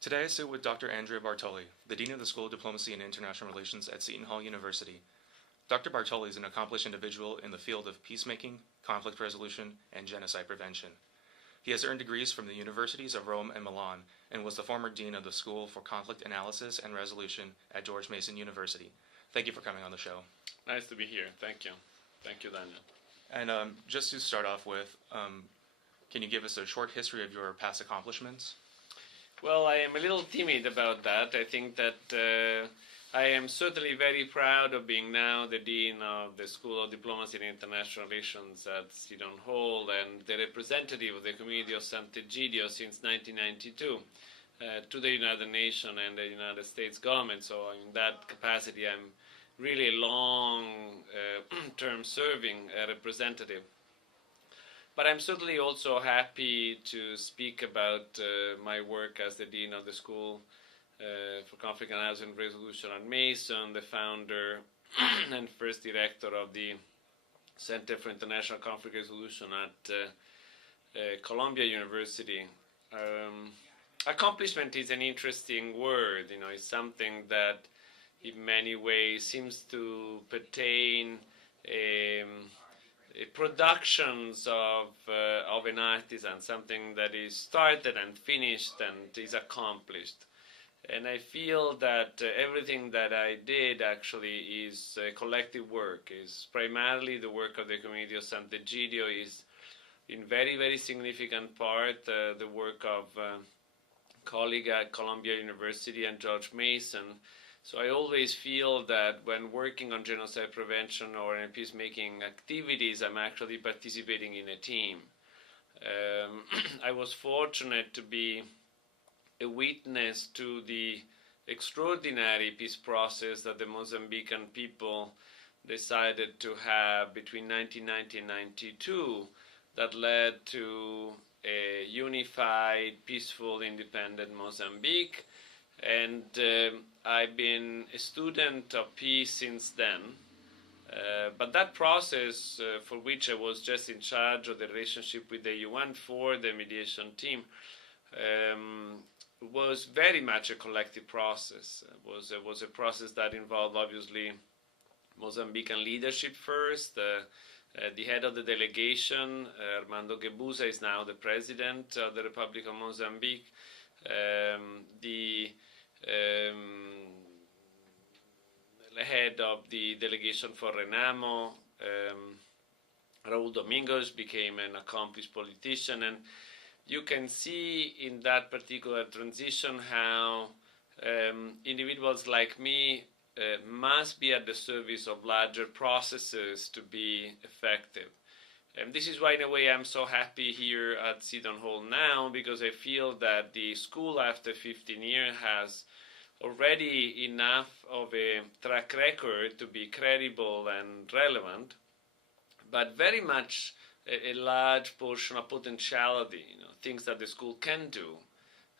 Today I sit with Dr. Andrea Bartoli, the Dean of the School of Diplomacy and International Relations at Seton Hall University. Dr. Bartoli is an accomplished individual in the field of peacemaking, conflict resolution, and genocide prevention. He has earned degrees from the universities of Rome and Milan and was the former Dean of the School for Conflict Analysis and Resolution at George Mason University. Thank you for coming on the show. Nice to be here. Thank you. Thank you, Daniel. And just to start off with, can you give us a short history of your past accomplishments? Well, I am a little timid about that. I think that I am certainly very proud of being now the Dean of the School of Diplomacy and International Relations at Seton Hall and the representative of the community of Sant'Egidio since 1992 to the United Nations and the United States government. So in that capacity, I'm really a long-term serving representative. But I'm certainly also happy to speak about my work as the Dean of the School for Conflict Analysis and Resolution at Mason, the founder and first director of the Center for International Conflict Resolution at Columbia University. Accomplishment is an interesting word. It's something that in many ways seems to pertain productions of an artisan, something that is started and finished and is accomplished. And I feel that everything that I did actually is collective work, is primarily the work of the community of Sant'Egidio, is in very, very significant part the work of colleagues at Columbia University and George Mason. So I always feel that when working on genocide prevention or in peacemaking activities, I'm actually participating in a team. I was fortunate to be a witness to the extraordinary peace process that the Mozambican people decided to have between 1990 and 92 that led to a unified, peaceful, independent Mozambique. And I've been a student of peace since then. But that process, for which I was just in charge of the relationship with the UN for the mediation team, was very much a collective process. It was a process that involved, obviously, Mozambican leadership first. The head of the delegation, Armando Guebuza, is now the president of the Republic of Mozambique. The head of the delegation for Renamo, Raul Domingos, became an accomplished politician, and you can see in that particular transition how individuals like me must be at the service of larger processes to be effective. And this is why, in a way, I'm so happy here at Seton Hall now, because I feel that the school, after 15 years, has already enough of a track record to be credible and relevant, but very much a large portion of potentiality, things that the school can do.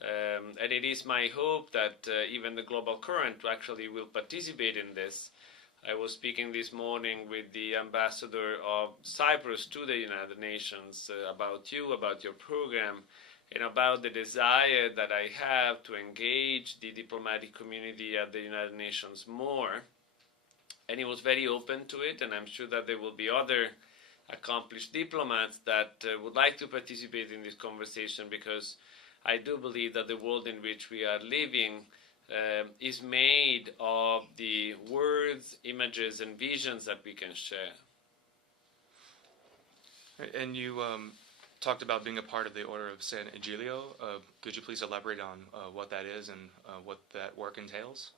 And it is my hope that even the Global Current actually will participate in this. I was speaking this morning with the ambassador of Cyprus to the United Nations about you, about your program, and about the desire that I have to engage the diplomatic community at the United Nations more. And he was very open to it, and I'm sure that there will be other accomplished diplomats that would like to participate in this conversation, because I do believe that the world in which we are living is made of the words, images, and visions that we can share. And you talked about being a part of the Order of San Egidio. Could you please elaborate on what that is and what that work entails?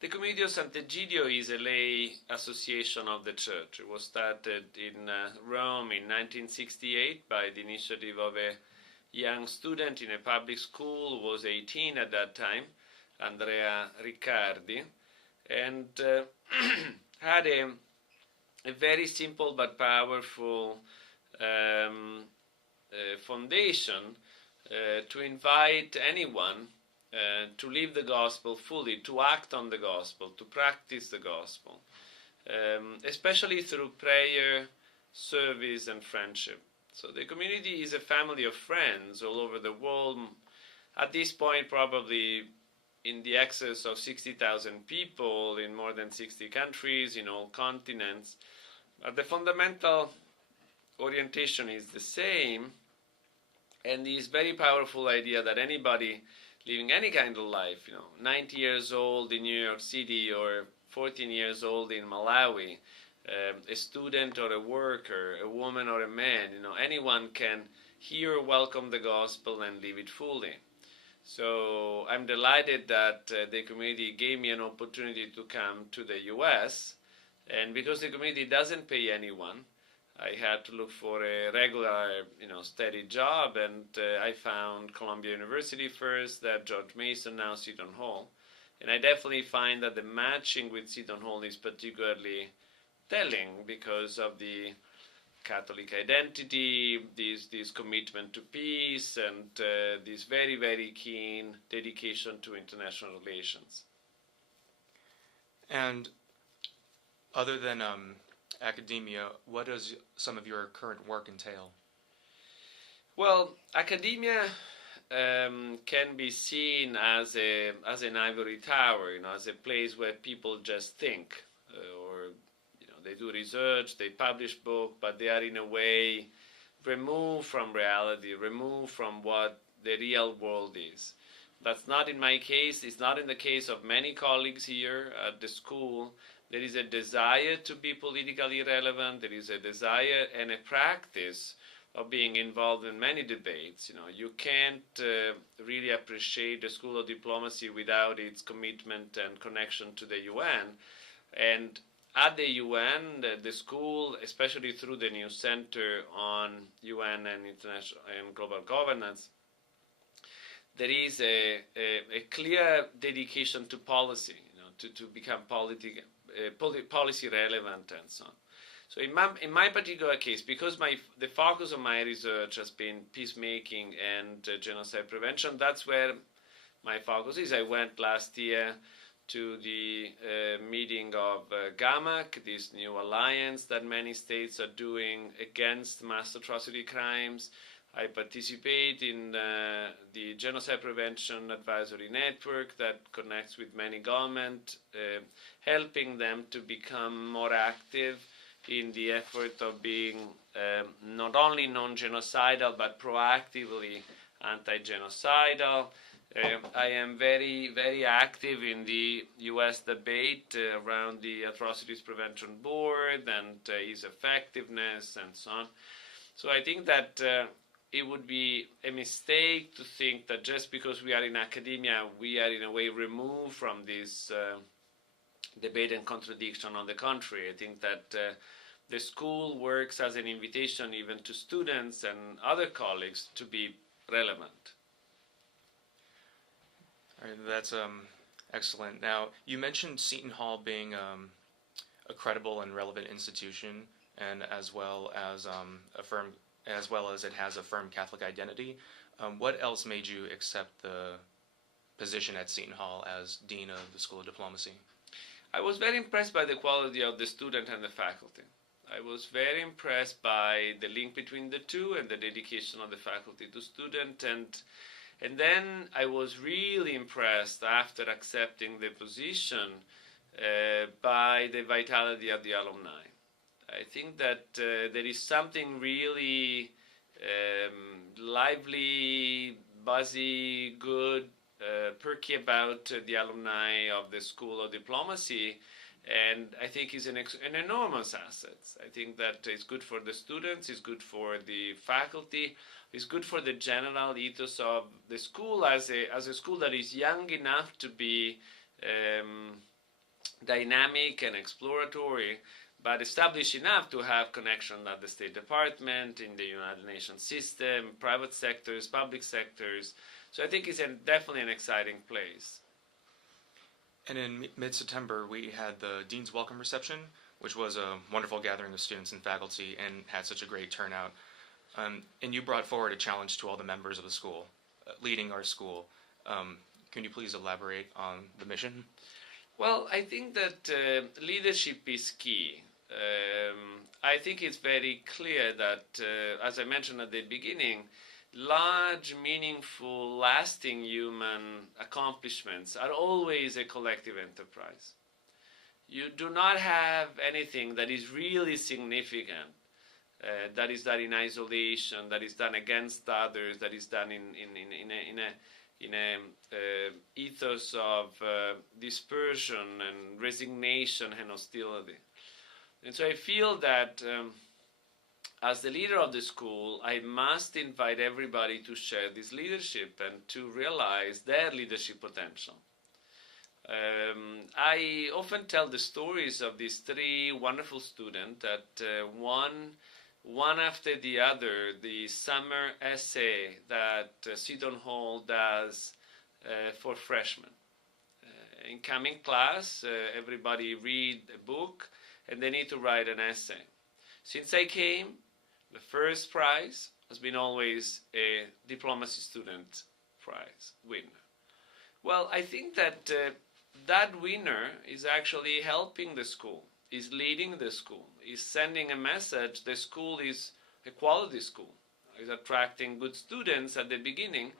The Community of Sant'Egidio is a lay association of the Church. It was started in Rome in 1968 by the initiative of a young student in a public school who was 18 at that time, Andrea Riccardi, and had a very simple but powerful foundation to invite anyone to live the gospel fully, to act on the gospel, to practice the gospel, especially through prayer, service, and friendship. So the community is a family of friends all over the world. at this point probably in the excess of 60,000 people in more than 60 countries in all continents. The fundamental orientation is the same, and this very powerful idea that anybody living any kind of life, 90 years old in New York City or 14 years old in Malawi, a student or a worker, a woman or a man, anyone can hear, welcome the gospel and live it fully. So I'm delighted that the community gave me an opportunity to come to the US, and because the community doesn't pay anyone, I had to look for a regular, steady job, and I found Columbia University first, then George Mason, now Seton Hall. And I definitely find that the matching with Seton Hall is particularly telling because of the Catholic identity, this commitment to peace, and this very, very keen dedication to international relations. And other than academia, what does some of your current work entail? Well, academia can be seen as an ivory tower, as a place where people just think, or they do research, they publish books, but they are in a way removed from reality, removed from what the real world is. That's not in my case. It's not in the case of many colleagues here at the school. There is a desire to be politically relevant. There is a desire and a practice of being involved in many debates. You can't really appreciate the School of Diplomacy without its commitment and connection to the UN. And at the UN, the school, especially through the new Center on UN and International and Global Governance, there is a clear dedication to policy, to become policy relevant and so on. So in my particular case, because the focus of my research has been peacemaking and genocide prevention, that's where my focus is. I went last year to the meeting of GAMAC, this new alliance that many states are doing against mass atrocity crimes. I participate in the Genocide Prevention Advisory Network that connects with many governments, helping them to become more active in the effort of being not only non-genocidal but proactively anti-genocidal. I am very, very active in the U.S. debate around the Atrocities Prevention Board and its effectiveness and so on. So I think that it would be a mistake to think that just because we are in academia, we are in a way removed from this debate and contradiction. On the contrary, I think that the school works as an invitation even to students and other colleagues to be relevant. All right, that's excellent. Now, you mentioned Seton Hall being a credible and relevant institution, and as well as it has a firm Catholic identity. What else made you accept the position at Seton Hall as Dean of the School of Diplomacy? I was very impressed by the quality of the student and the faculty. I was very impressed by the link between the two and the dedication of the faculty to student, and then I was really impressed after accepting the position by the vitality of the alumni. I think that there is something really lively, buzzy, good, perky about the alumni of the School of Diplomacy, and I think is an enormous asset. I think that it's good for the students, it's good for the faculty, it's good for the general ethos of the school as a school that is young enough to be dynamic and exploratory, but established enough to have connection at the State Department, in the United Nations system, private sectors, public sectors. So I think it's definitely an exciting place. And in mid-September, we had the Dean's Welcome Reception, which was a wonderful gathering of students and faculty and had such a great turnout. And you brought forward a challenge to all the members of the school, leading our school. Can you please elaborate on the mission? Well, I think that leadership is key. I think it's very clear that, as I mentioned at the beginning, large, meaningful, lasting human accomplishments are always a collective enterprise. You do not have anything that is really significant, that is done in isolation, that is done against others, that is done in a ethos of dispersion and resignation and hostility. And so I feel that as the leader of the school, I must invite everybody to share this leadership and to realize their leadership potential. I often tell the stories of these three wonderful students that one after the other, the summer essay that Seton Hall does for freshmen. In coming class, everybody read a book and they need to write an essay. Since I came, the first prize has been always a diplomacy student prize winner. Well, I think that that winner is actually helping the school, is leading the school, is sending a message the school is a quality school, is attracting good students at the beginning,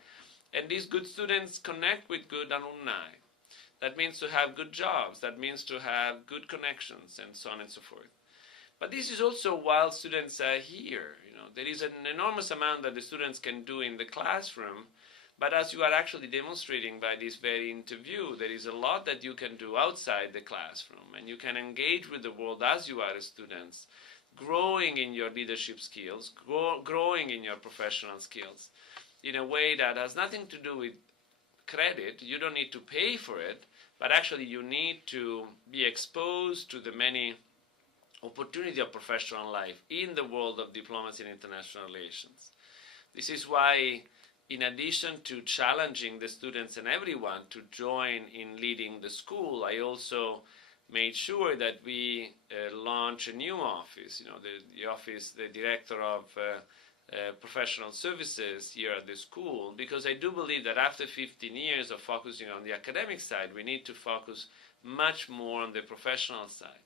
and these good students connect with good alumni. That means to have good jobs, that means to have good connections, and so on and so forth. But this is also while students are here. There is an enormous amount that the students can do in the classroom, but as you are actually demonstrating by this very interview, there is a lot that you can do outside the classroom, and you can engage with the world as you are as students, growing in your leadership skills, growing in your professional skills in a way that has nothing to do with credit. You don't need to pay for it, but actually you need to be exposed to the many opportunity of professional life in the world of diplomacy and international relations. This is why, in addition to challenging the students and everyone to join in leading the school, I also made sure that we launch a new office, the director of professional services here at the school, because I do believe that after 15 years of focusing on the academic side, we need to focus much more on the professional side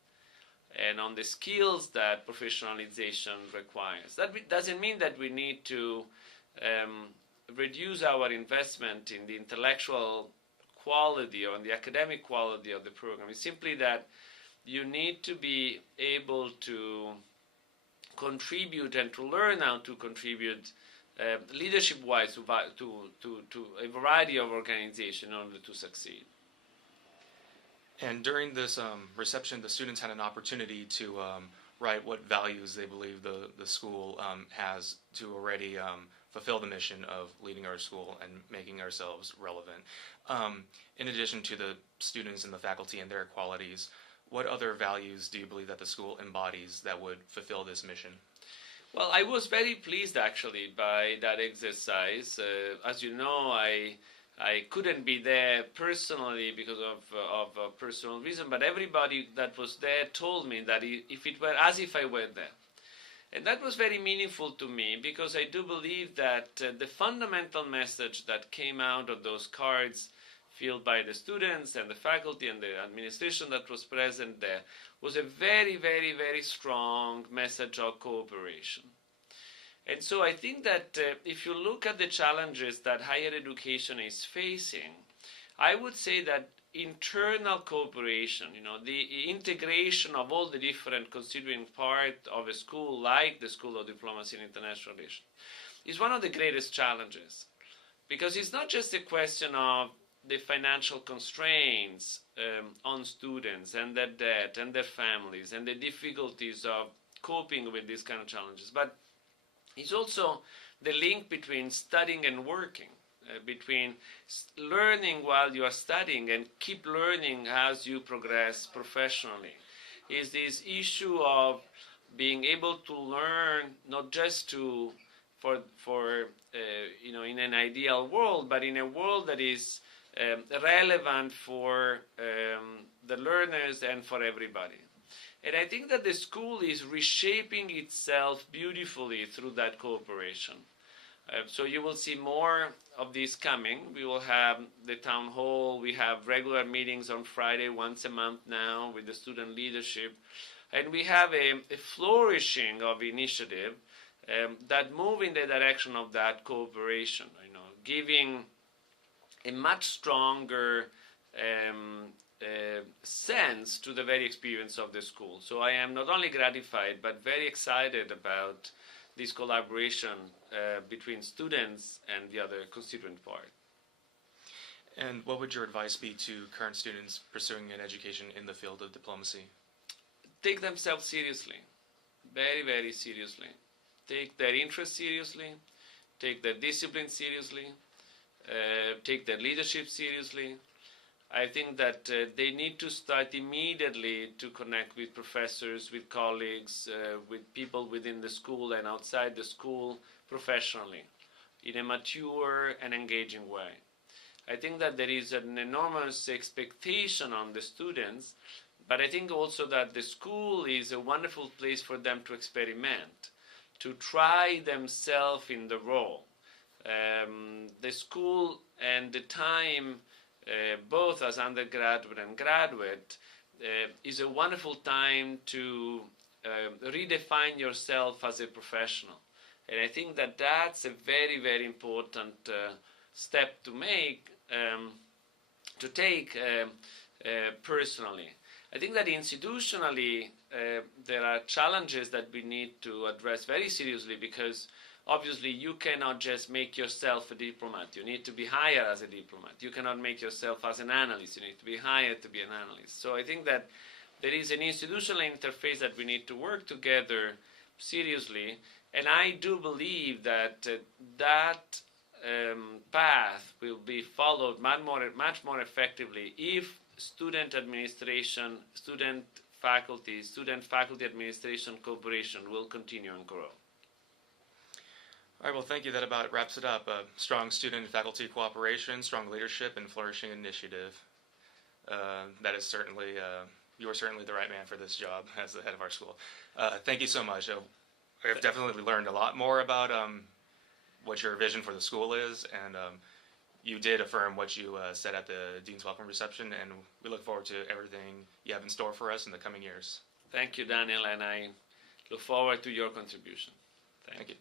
and on the skills that professionalization requires. That doesn't mean that we need to reduce our investment in the intellectual quality or in the academic quality of the program. It's simply that you need to be able to contribute and to learn how to contribute leadership-wise to a variety of organizations in order to succeed. And during this reception, the students had an opportunity to write what values they believe the school has to already fulfill the mission of leading our school and making ourselves relevant. In addition to the students and the faculty and their qualities, what other values do you believe that the school embodies that would fulfill this mission? Well, I was very pleased actually by that exercise. As you know, I couldn't be there personally because of personal reason, but everybody that was there told me that if it were as if I were there. And that was very meaningful to me because I do believe that the fundamental message that came out of those cards filled by the students and the faculty and the administration that was present there was a very, very, very strong message of cooperation. And so I think that if you look at the challenges that higher education is facing, I would say that internal cooperation, the integration of all the different constituent parts of a school like the School of Diplomacy and International Relations is one of the greatest challenges. Because it's not just a question of the financial constraints on students and their debt and their families and the difficulties of coping with these kind of challenges, but it's also the link between studying and working, between learning while you are studying and keep learning as you progress professionally. Is this issue of being able to learn not just in an ideal world, but in a world that is relevant for the learners and for everybody. And I think that the school is reshaping itself beautifully through that cooperation. So you will see more of this coming. We will have the town hall. We have regular meetings on Friday once a month now with the student leadership. And we have a flourishing of initiative that move in the direction of that cooperation, giving a much stronger sense to the very experience of the school. So I am not only gratified but very excited about this collaboration between students and the other constituent part. And what would your advice be to current students pursuing an education in the field of diplomacy? Take themselves seriously, very, very seriously. Take their interest seriously, take their discipline seriously, take their leadership seriously. I think that they need to start immediately to connect with professors, with colleagues, with people within the school and outside the school professionally in a mature and engaging way. I think that there is an enormous expectation on the students, but I think also that the school is a wonderful place for them to experiment, to try themselves in the role. The school and the time, both as undergraduate and graduate, is a wonderful time to redefine yourself as a professional. And I think that that's a very, very important step to take personally. I think that institutionally there are challenges that we need to address very seriously, because obviously you cannot just make yourself a diplomat. You need to be hired as a diplomat. You cannot make yourself as an analyst. You need to be hired to be an analyst. So I think that there is an institutional interface that we need to work together seriously, and I do believe that that path will be followed much more effectively if student administration, student-faculty administration cooperation will continue and grow. All right, well, thank you. That about wraps it up. Strong student and faculty cooperation, strong leadership, and flourishing initiative. That is certainly, you are certainly the right man for this job as the head of our school. Thank you so much. I've definitely learned a lot more about what your vision for the school is, and you did affirm what you said at the Dean's Welcome Reception, and we look forward to everything you have in store for us in the coming years. Thank you, Daniel, and I look forward to your contribution. Thank you.